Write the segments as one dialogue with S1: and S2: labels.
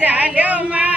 S1: ઝાલ્યો માં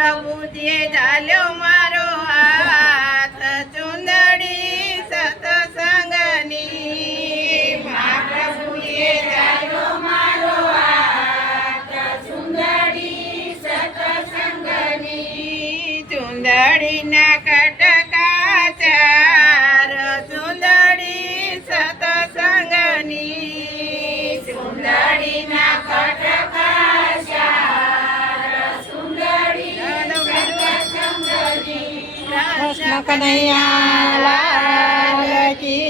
S1: ચાલ્યો મારો હાથ, ચુંદડી સતસંગની. મહાપ્રભુએ ચાલ્યો મારો હાથ, ચુંદડી સતસંગની. ચુંદડીના કટકા ચાર, ચુંદડી સતસંગની. ચુંદડીના કટકા
S2: કૃષ્ણ કનૈયા